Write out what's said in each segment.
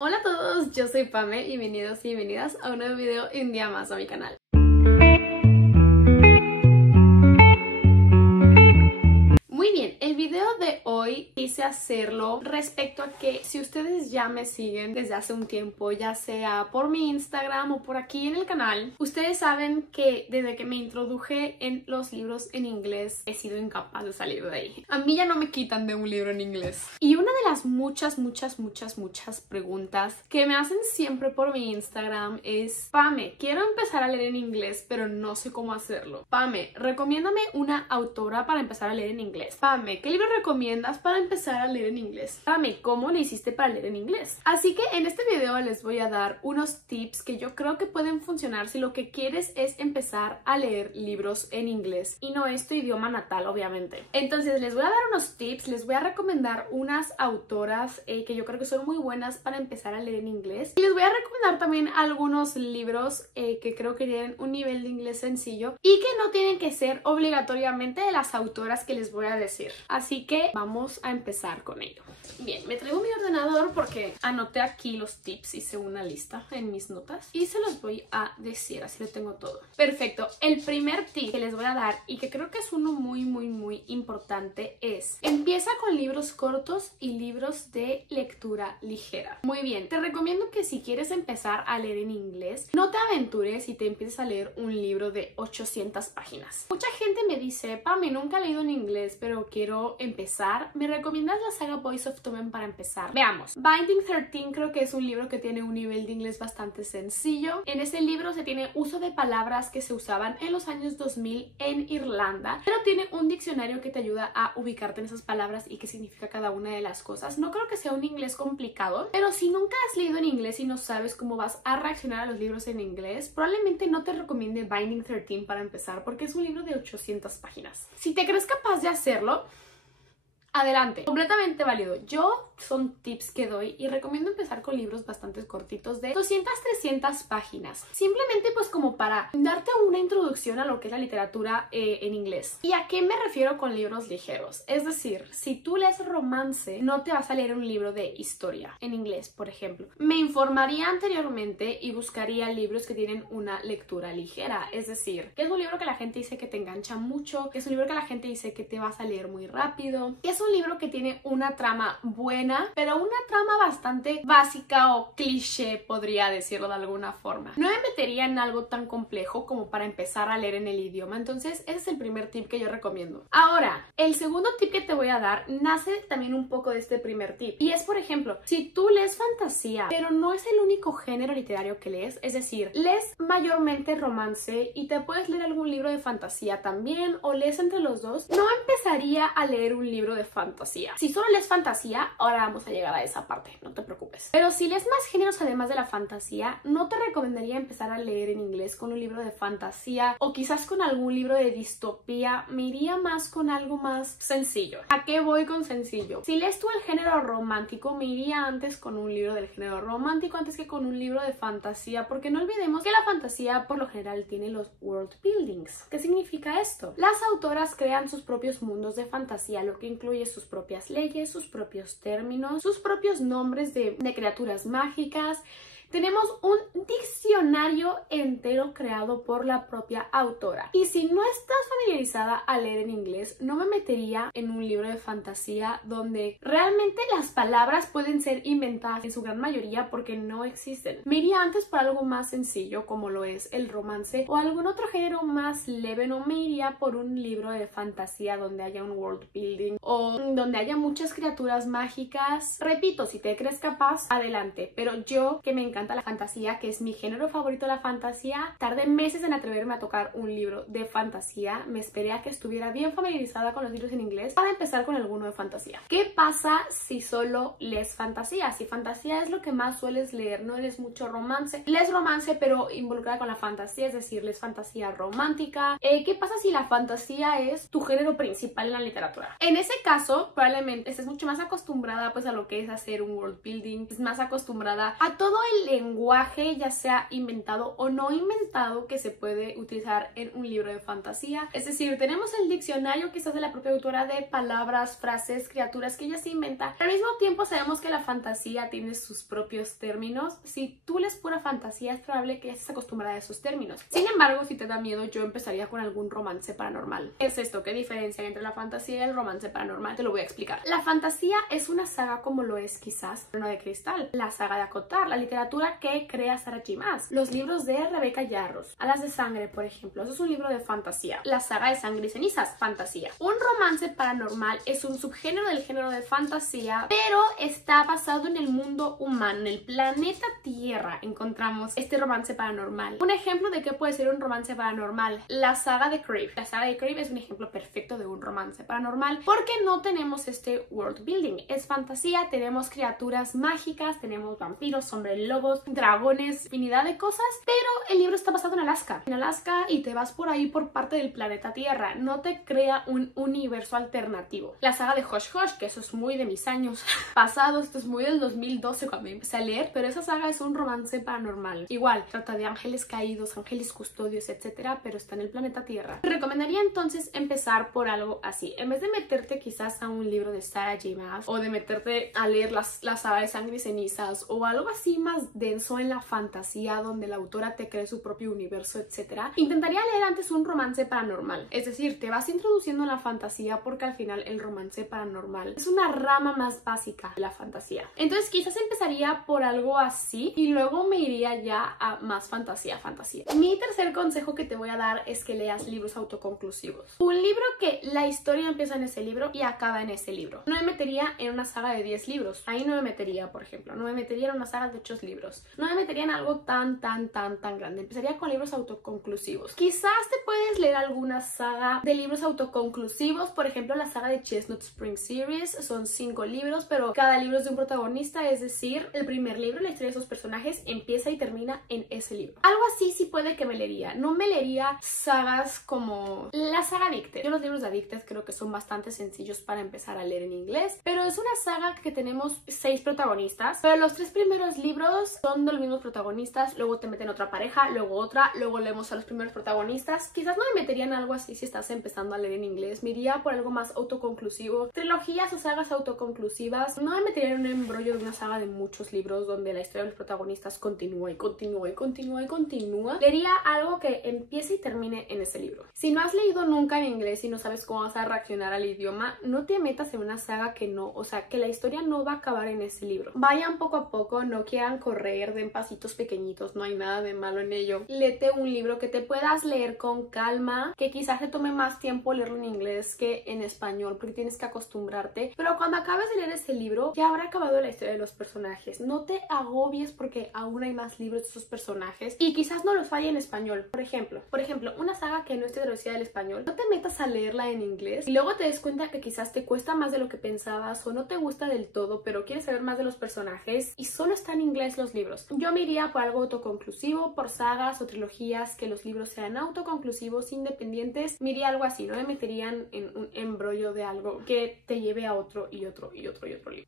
Hola a todos, yo soy Pame y bienvenidos y bienvenidas a un nuevo video y un día más a mi canal. Muy bien, el video de hoy quise hacerlo respecto a que si ustedes ya me siguen desde hace un tiempo, ya sea por mi Instagram o por aquí en el canal, ustedes saben que desde que me introduje en los libros en inglés he sido incapaz de salir de ahí. A mí ya no me quitan de un libro en inglés. Y una de las muchas preguntas que me hacen siempre por mi Instagram es: Pame, quiero empezar a leer en inglés, pero no sé cómo hacerlo. Pame, recomiéndame una autora para empezar a leer en inglés. Pame, ¿qué libro recomiendas para empezar a leer en inglés? Pame, ¿cómo le hiciste para leer en inglés? Así que en este video les voy a dar unos tips que yo creo que pueden funcionar si lo que quieres es empezar a leer libros en inglés y no es tu idioma natal, obviamente. Entonces les voy a dar unos tips, les voy a recomendar unas autoras que yo creo que son muy buenas para empezar a leer en inglés y les voy a recomendar también algunos libros que creo que tienen un nivel de inglés sencillo y que no tienen que ser obligatoriamente de las autoras que les voy a decir. Así que vamos a empezar con ello. Bien, me traigo mi ordenador porque anoté aquí los tips, hice una lista en mis notas y se los voy a decir, así lo tengo todo. Perfecto, el primer tip que les voy a dar y que creo que es uno muy importante es: empieza con libros cortos y libros de lectura ligera. Muy bien, te recomiendo que si quieres empezar a leer en inglés, no te aventures y te empieces a leer un libro de 800 páginas. Mucha gente me dice: Pame, nunca he leído en inglés, pero quiero empezar. ¿Me recomiendas la saga Boys of Tommen para empezar? Veamos. Binding 13 creo que es un libro que tiene un nivel de inglés bastante sencillo. En ese libro se tiene uso de palabras que se usaban en los años 2000 en Irlanda, pero tiene un diccionario que te ayuda a ubicarte en esas palabras y qué significa cada una de las cosas. No creo que sea un inglés complicado, pero si nunca has leído en inglés y no sabes cómo vas a reaccionar a los libros en inglés, probablemente no te recomiende Binding 13 para empezar porque es un libro de 800 páginas. Si te crees capaz de hacerlo, adelante, completamente válido. Yo son tips que doy y recomiendo empezar con libros bastante cortitos de 200-300 páginas. Simplemente pues como para darte una introducción a lo que es la literatura en inglés. ¿Y a qué me refiero con libros ligeros? Es decir, si tú lees romance, no te vas a leer un libro de historia en inglés, por ejemplo. Me informaría anteriormente y buscaría libros que tienen una lectura ligera. Es decir, que es un libro que la gente dice que te engancha mucho, que es un libro que la gente dice que te vas a leer muy rápido, que es un libro que tiene una trama buena, pero una trama bastante básica o cliché, podría decirlo de alguna forma. No me metería en algo tan complejo como para empezar a leer en el idioma, entonces ese es el primer tip que yo recomiendo. Ahora, el segundo tip que te voy a dar nace también un poco de este primer tip y es, por ejemplo, si tú lees fantasía, pero no es el único género literario que lees, es decir, lees mayormente romance y te puedes leer algún libro de fantasía también o lees entre los dos, no empezaría a leer un libro de fantasía. Si solo lees fantasía, ahora vamos a llegar a esa parte, no te preocupes. Pero si lees más géneros además de la fantasía, no te recomendaría empezar a leer en inglés con un libro de fantasía o quizás con algún libro de distopía. Me iría más con algo más sencillo. ¿A qué voy con sencillo? Si lees tú el género romántico, me iría antes con un libro del género romántico antes que con un libro de fantasía, porque no olvidemos que la fantasía por lo general tiene los world buildings. ¿Qué significa esto? Las autoras crean sus propios mundos de fantasía, lo que incluye sus propias leyes, sus propios términos, sus propios nombres de criaturas mágicas. Tenemos un diccionario entero creado por la propia autora. Y si no estás familiarizada a leer en inglés, no me metería en un libro de fantasía donde realmente las palabras pueden ser inventadas en su gran mayoría porque no existen. Me iría antes por algo más sencillo como lo es el romance o algún otro género más leve. No me iría por un libro de fantasía donde haya un world building o donde haya muchas criaturas mágicas. Repito, si te crees capaz, adelante. Pero yo, que me encanta la fantasía, que es mi género favorito, la fantasía, tardé meses en atreverme a tocar un libro de fantasía. Me esperé a que estuviera bien familiarizada con los libros en inglés para empezar con alguno de fantasía. ¿Qué pasa si solo lees fantasía? Si fantasía es lo que más sueles leer, no eres mucho romance, lees romance pero involucrada con la fantasía, es decir, lees fantasía romántica. ¿Qué pasa si la fantasía es tu género principal en la literatura? En ese caso, probablemente estés mucho más acostumbrada pues a lo que es hacer un world building, es más acostumbrada a todo el lenguaje, ya sea inventado o no inventado, que se puede utilizar en un libro de fantasía. Es decir, tenemos el diccionario quizás de la propia autora de palabras, frases, criaturas que ella se inventa. Al mismo tiempo sabemos que la fantasía tiene sus propios términos. Si tú lees pura fantasía es probable que estés acostumbrada a esos términos. Sin embargo, si te da miedo, yo empezaría con algún romance paranormal. ¿Qué es esto? ¿Qué diferencia entre la fantasía y el romance paranormal? Te lo voy a explicar. La fantasía es una saga como lo es quizás Trono de Cristal, la saga de Acotar, la literatura que crea Sarah J. Maas, los libros de Rebecca Yarros, Alas de Sangre, por ejemplo. Eso es un libro de fantasía. La saga de Sangre y Cenizas, fantasía. Un romance paranormal es un subgénero del género de fantasía, pero está basado en el mundo humano, en el planeta Tierra. Encontramos este romance paranormal. Un ejemplo de qué puede ser un romance paranormal, la saga de Crave. La saga de Crave es un ejemplo perfecto de un romance paranormal porque no tenemos este world building. Es fantasía, tenemos criaturas mágicas, tenemos vampiros, hombres lobos, dragones, infinidad de cosas, pero el libro está basado en Alaska y te vas por ahí por parte del planeta Tierra. No te crea un universo alternativo. La saga de Hush Hush, que eso es muy de mis años pasados, esto es muy del 2012 cuando empecé a leer, pero esa saga es un romance paranormal. Igual, trata de ángeles caídos, ángeles custodios, etcétera, pero está en el planeta Tierra. Te recomendaría entonces empezar por algo así. En vez de meterte quizás a un libro de Sarah J. Maas o de meterte a leer la saga de Sangre y Cenizas o algo así más denso en la fantasía donde la autora te cree su propio universo, etcétera, intentaría leer antes un romance paranormal. Es decir, te vas introduciendo en la fantasía porque al final el romance paranormal es una rama más básica de la fantasía. Entonces quizás empezaría por algo así y luego me iría ya a más fantasía. Mi tercer consejo que te voy a dar es que leas libros autoconclusivos. Un libro que la historia empieza en ese libro y acaba en ese libro. No me metería en una saga de 10 libros. Ahí no me metería, por ejemplo. No me metería en una saga de 8 libros. No me metería en algo tan grande. Empezaría con libros autoconclusivos. Quizás te puedes leer alguna saga de libros autoconclusivos. Por ejemplo, la saga de Chestnut Spring Series. Son 5 libros, pero cada libro es de un protagonista. Es decir, el primer libro, la historia de esos personajes, empieza y termina en ese libro. Algo así sí puede que me leería. No me leería sagas como la saga Addicted. Yo los libros de Addicted creo que son bastante sencillos para empezar a leer en inglés, pero es una saga que tenemos 6 protagonistas, pero los 3 primeros libros son de los mismos protagonistas, luego te meten otra pareja, luego otra, luego leemos a los primeros protagonistas. Quizás no me metería en algo así si estás empezando a leer en inglés, me iría por algo más autoconclusivo. Trilogías o sagas autoconclusivas. No me metería en un embrollo de una saga de muchos libros donde la historia de los protagonistas continúa. Leería algo que empiece y termine en ese libro. Si no has leído nunca en inglés y no sabes cómo vas a reaccionar al idioma, no te metas en una saga que no, o sea, que la historia no va a acabar en ese libro. Vayan poco a poco, no quieran correr, den pasitos pequeñitos, no hay nada de malo en ello. Léete un libro que te puedas leer con calma, que quizás te tome más tiempo leerlo en inglés que en español, porque tienes que acostumbrarte. Pero cuando acabes de leer ese libro, ya habrá acabado la historia de los personajes. No te agobies porque aún hay más libros de esos personajes y quizás no los falle en español. Por ejemplo, una saga que no esté traducida al español, no te metas a leerla en inglés y luego te des cuenta que quizás te cuesta más de lo que pensabas o no te gusta del todo, pero quieres saber más de los personajes y solo está en inglés los libros. Yo me iría por algo autoconclusivo, por sagas o trilogías que los libros sean autoconclusivos, independientes. Me iría algo así, no me meterían en un embrollo de algo que te lleve a otro y otro libro.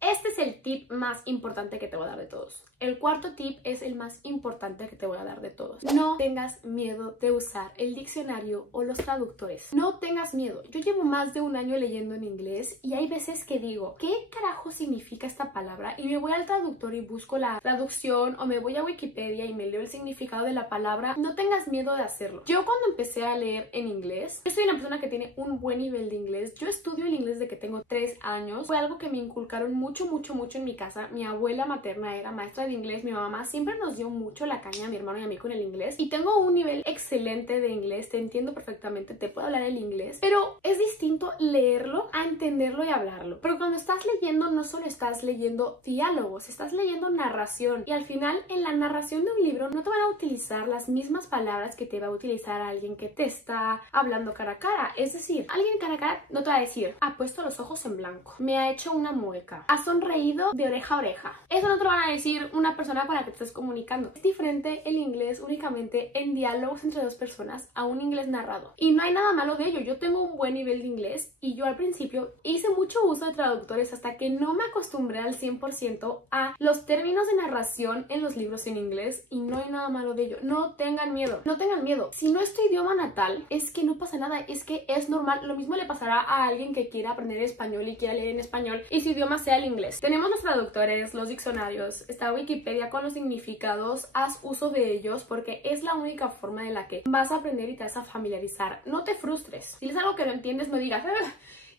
Este es el tip más importante que te voy a dar de todos. El cuarto tip es el más importante que te voy a dar de todos. No tengas miedo de usar el diccionario o los traductores. No tengas miedo. Yo llevo más de un año leyendo en inglés y hay veces que digo, ¿qué carajo significa esta palabra? Y me voy al traductor y busco la traducción o me voy a Wikipedia y me leo el significado de la palabra. No tengas miedo de hacerlo. Yo cuando empecé a leer en inglés, yo soy una persona que tiene un buen nivel de inglés. Yo estudio el inglés desde que tengo 3 años. Fue algo que me inculcaron mucho en mi casa. Mi abuela materna era maestra de inglés, mi mamá siempre nos dio mucho la caña a mi hermano y a mí con el inglés y tengo un nivel excelente de inglés, te entiendo perfectamente, te puedo hablar el inglés, pero es distinto leerlo a entenderlo y hablarlo. Pero cuando estás leyendo no solo estás leyendo diálogos, estás leyendo narración y al final en la narración de un libro no te van a utilizar las mismas palabras que te va a utilizar alguien que te está hablando cara a cara. Es decir, alguien cara a cara no te va a decir, ha puesto los ojos en blanco, me ha hecho una mueca, ha sonreído de oreja a oreja. Eso no te lo van a decir una persona con la que te estás comunicando. Es diferente el inglés únicamente en diálogos entre dos personas a un inglés narrado. Y no hay nada malo de ello. Yo tengo un buen nivel de inglés y yo al principio hice mucho uso de traductores hasta que no me acostumbré al 100% a los términos de narración traducción en los libros en inglés y no hay nada malo de ello. No tengan miedo, no tengan miedo. Si no es tu idioma natal, es que no pasa nada, es que es normal. Lo mismo le pasará a alguien que quiera aprender español y quiera leer en español y su idioma sea el inglés. Tenemos los traductores, los diccionarios, está Wikipedia con los significados, haz uso de ellos porque es la única forma en la que vas a aprender y te vas a familiarizar. No te frustres. Si es algo que no entiendes, no digas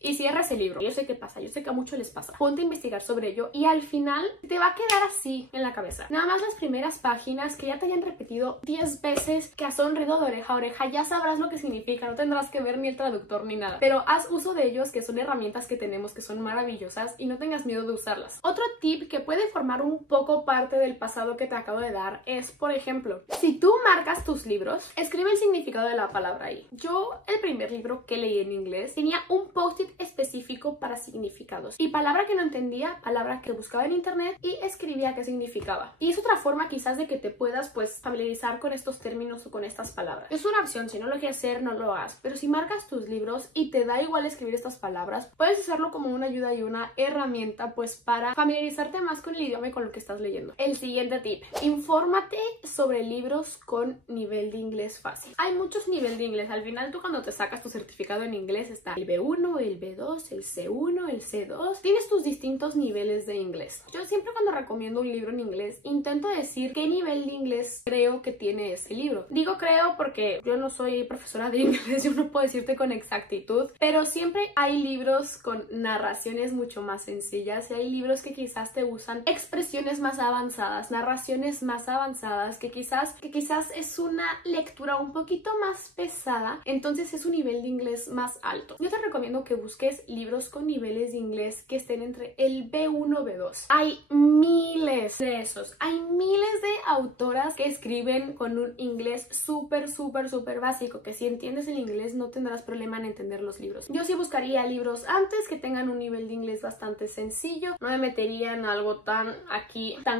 y cierra ese libro. Yo sé qué pasa, yo sé que a muchos les pasa. Ponte a investigar sobre ello y al final te va a quedar así en la cabeza. Nada más las primeras páginas que ya te hayan repetido 10 veces, que has sonreído de oreja a oreja, ya sabrás lo que significa, no tendrás que ver ni el traductor ni nada. Pero haz uso de ellos, que son herramientas que tenemos, que son maravillosas y no tengas miedo de usarlas. Otro tip que puede formar un poco parte del pasado que te acabo de dar es, por ejemplo, si tú marcas tus libros, escribe el significado de la palabra ahí. Yo, el primer libro que leí en inglés, tenía un post-it específico para significados y palabra que no entendía, palabra que buscaba en internet y escribía qué significaba. Y es otra forma quizás de que te puedas pues familiarizar con estos términos o con estas palabras. Es una opción, si no lo quieres hacer no lo hagas, pero si marcas tus libros y te da igual escribir estas palabras, puedes usarlo como una ayuda y una herramienta pues para familiarizarte más con el idioma y con lo que estás leyendo. El siguiente tip, infórmate sobre libros con nivel de inglés fácil. Hay muchos niveles de inglés, al final tú cuando te sacas tu certificado en inglés está el B1, el B2, el C1, el C2. Tienes tus distintos niveles de inglés. Yo siempre cuando recomiendo un libro en inglés intento decir qué nivel de inglés creo que tiene ese libro. Digo creo porque yo no soy profesora de inglés, yo no puedo decirte con exactitud, pero siempre hay libros con narraciones mucho más sencillas y hay libros que quizás te usan expresiones más avanzadas, narraciones más avanzadas, que quizás es una lectura un poquito más pesada, entonces es un nivel de inglés más alto. Yo te recomiendo que busques libros con niveles de inglés que estén entre el B1 y B2. Hay miles de esos. Hay miles de autoras que escriben con un inglés súper básico, que si entiendes el inglés no tendrás problema en entender los libros. Yo sí buscaría libros antes que tengan un nivel de inglés bastante sencillo. No me metería en algo tan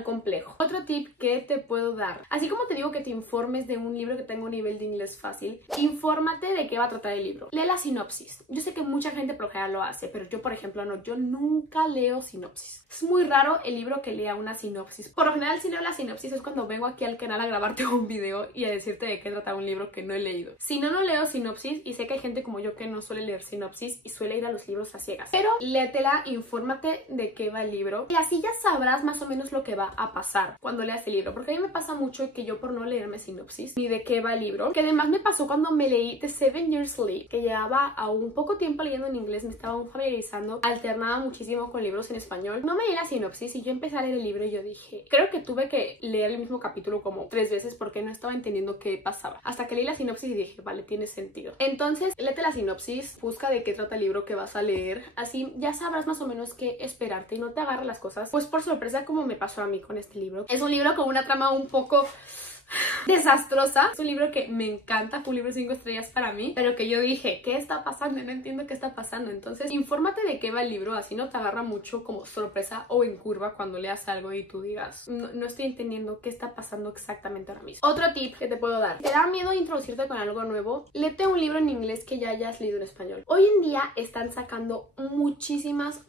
complejo. Otro tip que te puedo dar, así como te digo que te informes de un libro que tenga un nivel de inglés fácil, infórmate de qué va a tratar el libro. Lee la sinopsis. Yo sé que mucha gente por lo general lo hace, pero yo por ejemplo no, yo nunca leo sinopsis. Es muy raro el libro que lea una sinopsis. Por lo general si leo la sinopsis es cuando vengo aquí al canal a grabarte un video y a decirte de qué trata un libro que no he leído. Si no, no leo sinopsis y sé que hay gente como yo que no suele leer sinopsis y suele ir a los libros a ciegas. Pero léetela, infórmate de qué va el libro y así ya sabrás más o menos lo que va a pasar cuando leas el libro. Porque a mí me pasa mucho que yo por no leerme sinopsis ni de qué va el libro, que además me pasó cuando me leí The 7 Years Slave, que llevaba a un poco tiempo leyendo en inglés, me estaba familiarizando, alternaba muchísimo con libros en español. No me leí la sinopsis y yo empecé a leer el libro y yo dije, creo que tuve que leer el mismo capítulo como 3 veces porque no estaba entendiendo qué pasaba. Hasta que leí la sinopsis y dije, vale, tiene sentido. Entonces, léete la sinopsis, busca de qué trata el libro que vas a leer, así ya sabrás más o menos qué esperarte y no te agarres las cosas pues por sorpresa como me pasó a mí con este libro. Es un libro con una trama un poco desastrosa. Es un libro que me encanta, fue un libro 5 estrellas para mí, pero que yo dije, ¿qué está pasando? No entiendo qué está pasando. Entonces, infórmate de qué va el libro, así no te agarra mucho como sorpresa o en curva cuando leas algo y tú digas, no estoy entendiendo qué está pasando exactamente ahora mismo. Otro tip que te puedo dar, ¿te da miedo introducirte con algo nuevo? Léete un libro en inglés que ya hayas leído en español. Hoy en día están sacando muchísimas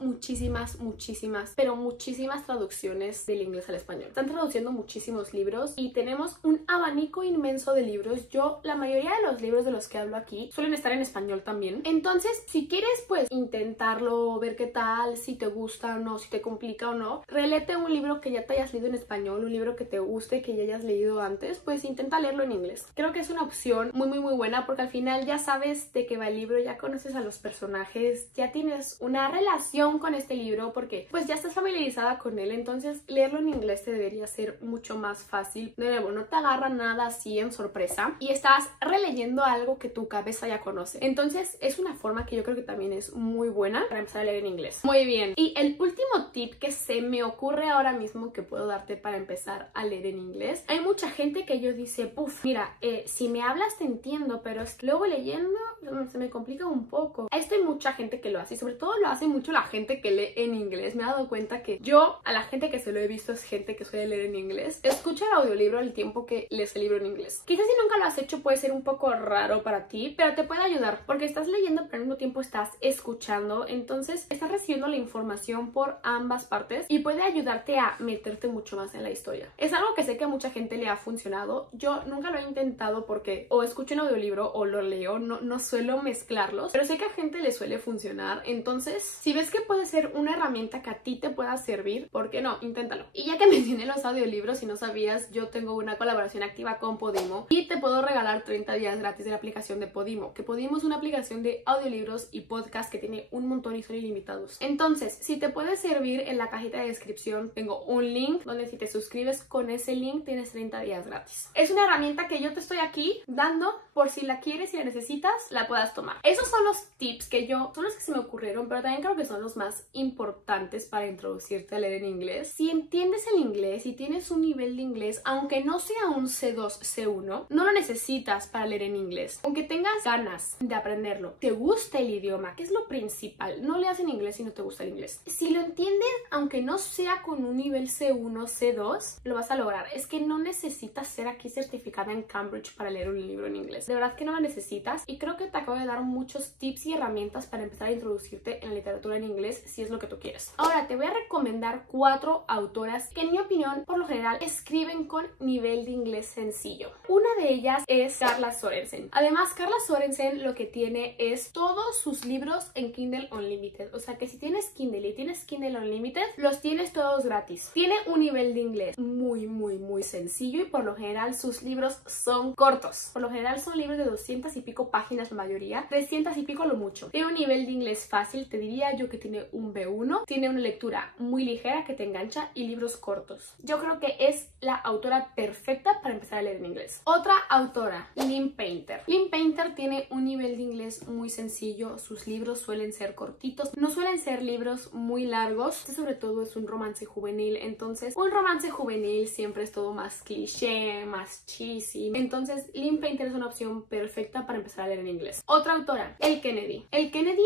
traducciones del inglés al español. Están traduciendo muchísimos libros y tenemos un abanico inmenso de libros. Yo, la mayoría de los libros de los que hablo aquí suelen estar en español también. Entonces, si quieres pues intentarlo, ver qué tal, si te gusta o no, si te complica o no, reléete un libro que ya te hayas leído en español, un libro que te guste, que ya hayas leído antes, pues intenta leerlo en inglés. Creo que es una opción muy buena porque al final ya sabes de qué va el libro, ya conoces a los personajes, ya tienes una relación con este libro porque pues ya estás familiarizada con él. Entonces, leerlo en inglés te debería ser mucho más fácil. De nuevo, no te agarra nada así en sorpresa y estás releyendo algo que tu cabeza ya conoce. Entonces es una forma que yo creo que también es muy buena para empezar a leer en inglés. Muy bien. Y el último tip que se me ocurre ahora mismo que puedo darte para empezar a leer en inglés. Hay mucha gente que yo dice, puf, mira, si me hablas te entiendo, pero es que luego leyendo se me complica un poco. Esto hay mucha gente que lo hace y sobre todo lo hace mucho la gente que lee en inglés. Me he dado cuenta que yo, a la gente que se lo he visto es gente que suele leer en inglés. Escucha el audiolibro al tiempo que que lees el libro en inglés. Quizás si nunca lo has hecho puede ser un poco raro para ti, pero te puede ayudar porque estás leyendo pero al mismo tiempo estás escuchando, entonces estás recibiendo la información por ambas partes y puede ayudarte a meterte mucho más en la historia. Es algo que sé que a mucha gente le ha funcionado. Yo nunca lo he intentado porque o escucho un audiolibro o lo leo, no suelo mezclarlos, pero sé que a gente le suele funcionar. Entonces, si ves que puede ser una herramienta que a ti te pueda servir, ¿por qué no? Inténtalo. Y ya que mencioné los audiolibros, si no sabías, yo tengo una colaboración activa con Podimo y te puedo regalar 30 días gratis de la aplicación de Podimo, que Podimo es una aplicación de audiolibros y podcast que tiene un montón y son ilimitados. Entonces, si te puede servir, en la cajita de descripción tengo un link donde si te suscribes con ese link tienes 30 días gratis. Es una herramienta que yo te estoy aquí dando por si la quieres y la necesitas, la puedas tomar. Esos son los tips que son los que se me ocurrieron, pero también creo que son los más importantes para introducirte a leer en inglés. Si entiendes el inglés y tienes un nivel de inglés, aunque no sea un C2, C1, no lo necesitas para leer en inglés. Aunque tengas ganas de aprenderlo, te gusta el idioma, que es lo principal, no leas en inglés si no te gusta el inglés. Si lo entiendes, aunque no sea con un nivel C1, C2, lo vas a lograr. Es que no necesitas ser aquí certificada en Cambridge para leer un libro en inglés. De verdad que no lo necesitas y creo que te acabo de dar muchos tips y herramientas para empezar a introducirte en la literatura en inglés si es lo que tú quieres. Ahora te voy a recomendar 4 autoras que en mi opinión por lo general escriben con nivel de inglés sencillo. Una de ellas es Carla Sorensen. Además, Carla Sorensen lo que tiene es todos sus libros en Kindle Unlimited. O sea que si tienes Kindle y tienes Kindle Unlimited, los tienes todos gratis. Tiene un nivel de inglés muy sencillo y por lo general sus libros son cortos. Por lo general son libros de 200 y pico páginas la mayoría, 300 y pico lo mucho. Tiene un nivel de inglés fácil, te diría yo que tiene un B1. Tiene una lectura muy ligera que te engancha y libros cortos. Yo creo que es la autora perfecta para empezar a leer en inglés. Otra autora, Lynn Painter. Lynn Painter tiene un nivel de inglés muy sencillo. Sus libros suelen ser cortitos, no suelen ser libros muy largos. Este sobre todo es un romance juvenil, entonces un romance juvenil siempre es todo más cliché, más cheesy. Entonces Lynn Painter es una opción perfecta para empezar a leer en inglés. Otra autora, Elle Kennedy. Elle Kennedy,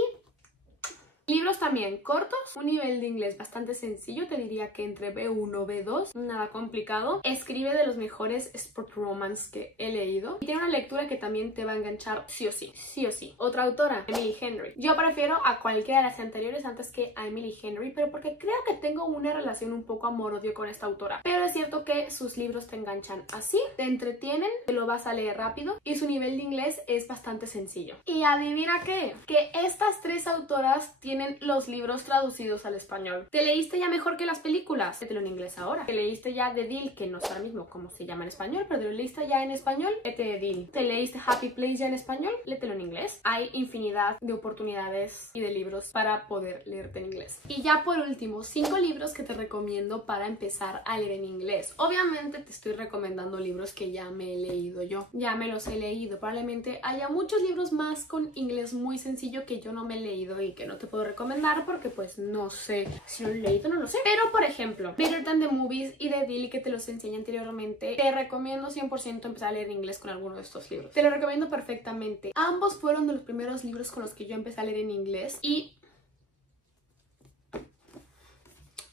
libros también cortos, un nivel de inglés bastante sencillo, te diría que entre B1, B2, nada complicado. Escribe de los mejores sport romance que he leído y tiene una lectura que también te va a enganchar sí o sí, sí o sí. Otra autora, Emily Henry. Yo prefiero a cualquiera de las anteriores antes que a Emily Henry, pero porque creo que tengo una relación un poco amor-odio con esta autora. Pero es cierto que sus libros te enganchan así, te entretienen, te lo vas a leer rápido y su nivel de inglés es bastante sencillo. Y adivina qué, que estas 3 autoras tienen los libros traducidos al español. ¿Te leíste ya mejor que las películas? Léetelo en inglés ahora. ¿Te leíste ya The Deal, que no sé ahora mismo cómo se llama en español, pero te lo leíste ya en español? Léete The Deal. ¿Te leíste Happy Place ya en español? Léetelo en inglés. Hay infinidad de oportunidades y de libros para poder leerte en inglés. Y ya por último, 5 libros que te recomiendo para empezar a leer en inglés. Obviamente te estoy recomendando libros que ya me he leído yo. Ya me los he leído. Probablemente haya muchos libros más con inglés muy sencillo que yo no me he leído y que no te puedo recomendar porque pues no sé si lo he leído, no lo sé. Pero por ejemplo, Better Than the Movies y The Deal, que te los enseñé anteriormente, te recomiendo 100% empezar a leer inglés con alguno de estos libros. Te lo recomiendo perfectamente. Ambos fueron de los primeros libros con los que yo empecé a leer en inglés y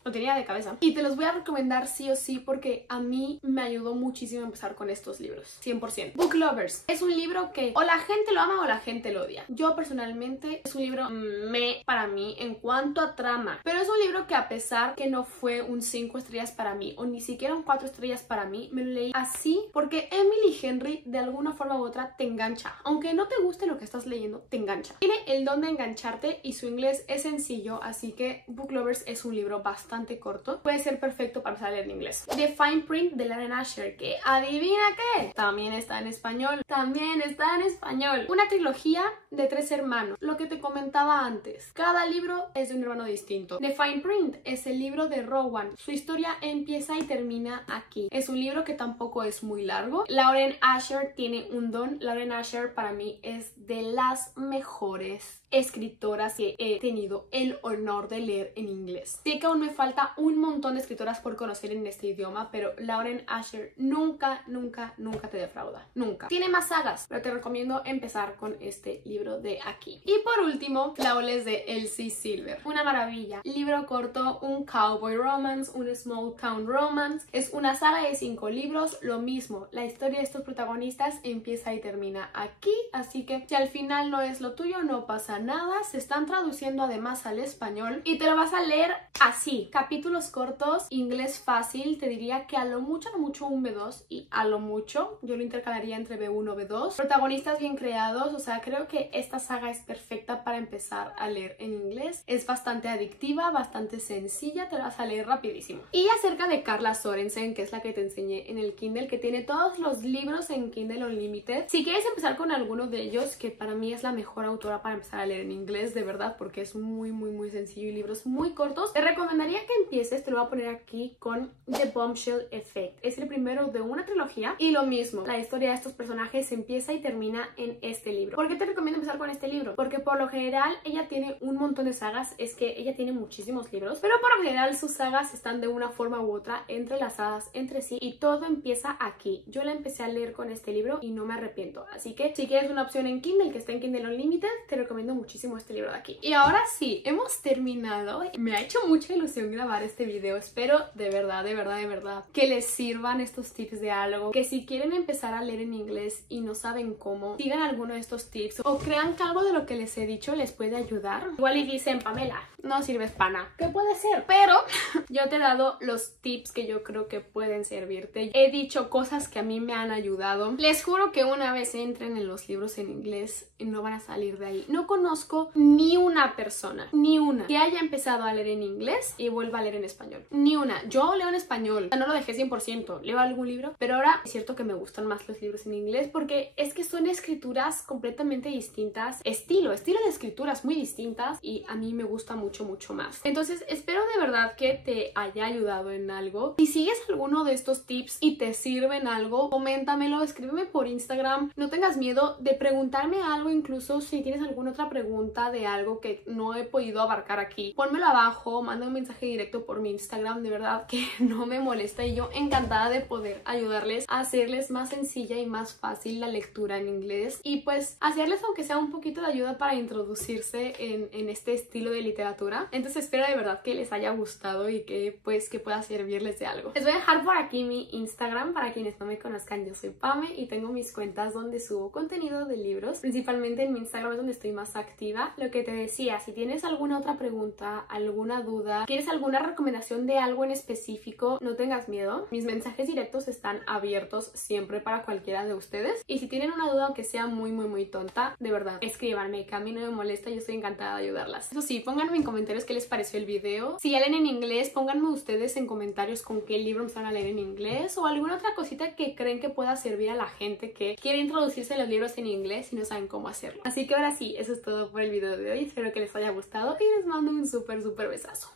lo tenía de cabeza. Y te los voy a recomendar sí o sí porque a mí me ayudó muchísimo a empezar con estos libros. 100%. Book Lovers. Es un libro que o la gente lo ama o la gente lo odia. Yo personalmente es un libro para mí en cuanto a trama. Pero es un libro que a pesar que no fue un 5 estrellas para mí o ni siquiera un 4 estrellas para mí, me lo leí así porque Emily Henry de alguna forma u otra te engancha. Aunque no te guste lo que estás leyendo, te engancha. Tiene el don de engancharte y su inglés es sencillo, así que Book Lovers es un libro bastante corto, puede ser perfecto para empezar a leer en inglés. The Fine Print de Lauren Asher, que adivina qué, también está en español. También está en español. Una trilogía de 3 hermanos, lo que te comentaba antes. Cada libro es de un hermano distinto. The Fine Print es el libro de Rowan. Su historia empieza y termina aquí. Es un libro que tampoco es muy largo. Lauren Asher tiene un don. Lauren Asher para mí es de las mejores escritoras que he tenido el honor de leer en inglés. Sé que aún me falta falta un montón de escritoras por conocer en este idioma, pero Lauren Asher nunca te defrauda, nunca. Tiene más sagas, pero te recomiendo empezar con este libro de aquí. Y por último, Flawless de Elsie Silver. Una maravilla. Libro corto, un cowboy romance, un small town romance. Es una saga de 5 libros, lo mismo. La historia de estos protagonistas empieza y termina aquí, así que si al final no es lo tuyo, no pasa nada. Se están traduciendo además al español y te lo vas a leer así. Capítulos cortos, inglés fácil, te diría que a lo mucho un B2 y a lo mucho yo lo intercalaría entre B1 y B2. Protagonistas bien creados, o sea, creo que esta saga es perfecta para empezar a leer en inglés. Es bastante adictiva, bastante sencilla, te la vas a leer rapidísimo. Y acerca de Carla Sorensen, que es la que te enseñé en el Kindle, que tiene todos los libros en Kindle Unlimited. Si quieres empezar con alguno de ellos, que para mí es la mejor autora para empezar a leer en inglés, de verdad, porque es muy sencillo y libros muy cortos, te recomendaría que empieces, te lo voy a poner aquí, con The Bombshell Effect. Es el primero de una trilogía y lo mismo, la historia de estos personajes empieza y termina en este libro. ¿Por qué te recomiendo empezar con este libro? Porque por lo general ella tiene un montón de sagas, es que ella tiene muchísimos libros, pero por lo general sus sagas están de una forma u otra entrelazadas entre sí y todo empieza aquí. Yo la empecé a leer con este libro y no me arrepiento, así que si quieres una opción en Kindle que esté en Kindle Unlimited, te recomiendo muchísimo este libro de aquí. Y ahora sí, hemos terminado. Me ha hecho mucha ilusión grabar este video, espero de verdad que les sirvan estos tips de algo, que si quieren empezar a leer en inglés y no saben cómo, sigan alguno de estos tips o crean que algo de lo que les he dicho les puede ayudar. Igual y dicen, Pamela, no sirves pana, ¿qué puede ser? Pero yo te he dado los tips que yo creo que pueden servirte. He dicho cosas que a mí me han ayudado. Les juro que una vez entren en los libros en inglés no van a salir de ahí. No conozco ni una persona, ni una, que haya empezado a leer en inglés y vuelva a leer en español. Ni una. Yo leo en español, no lo dejé 100%, leo algún libro, pero ahora es cierto que me gustan más los libros en inglés porque es que son escrituras completamente distintas, estilo de escrituras muy distintas y a mí me gusta mucho más. Entonces espero de verdad que te haya ayudado en algo. Si sigues alguno de estos tips y te sirven algo, coméntamelo, escríbeme por Instagram. No tengas miedo de preguntarme algo, incluso si tienes alguna otra pregunta de algo que no he podido abarcar aquí. Pónmelo abajo, manda un mensaje directo por mi Instagram, de verdad que no me molesta y yo encantada de poder ayudarles a hacerles más sencilla y más fácil la lectura en inglés y pues hacerles aunque sea un poquito de ayuda para introducirse en este estilo de literatura. Entonces espero de verdad que les haya gustado y que pues que pueda servirles de algo. Les voy a dejar por aquí mi Instagram para quienes no me conozcan. Yo soy Pame y tengo mis cuentas donde subo contenido de libros. Principalmente en mi Instagram es donde estoy más activa. Lo que te decía, si tienes alguna otra pregunta, alguna duda, quieres alguna recomendación de algo en específico, no tengas miedo. Mis mensajes directos están abiertos siempre para cualquiera de ustedes. Y si tienen una duda aunque sea muy tonta, de verdad, escríbanme, que a mí no me molesta, yo estoy encantada de ayudarlas. Eso sí, pónganme en comentarios qué les pareció el video. Si ya leen en inglés, pónganme ustedes en comentarios con qué libro empezaron a leer en inglés o alguna otra cosita que creen que pueda servir a la gente que quiere introducirse en los libros en inglés y no saben cómo hacerlo. Así que ahora sí, eso es todo por el video de hoy. Espero que les haya gustado y les mando un súper besazo.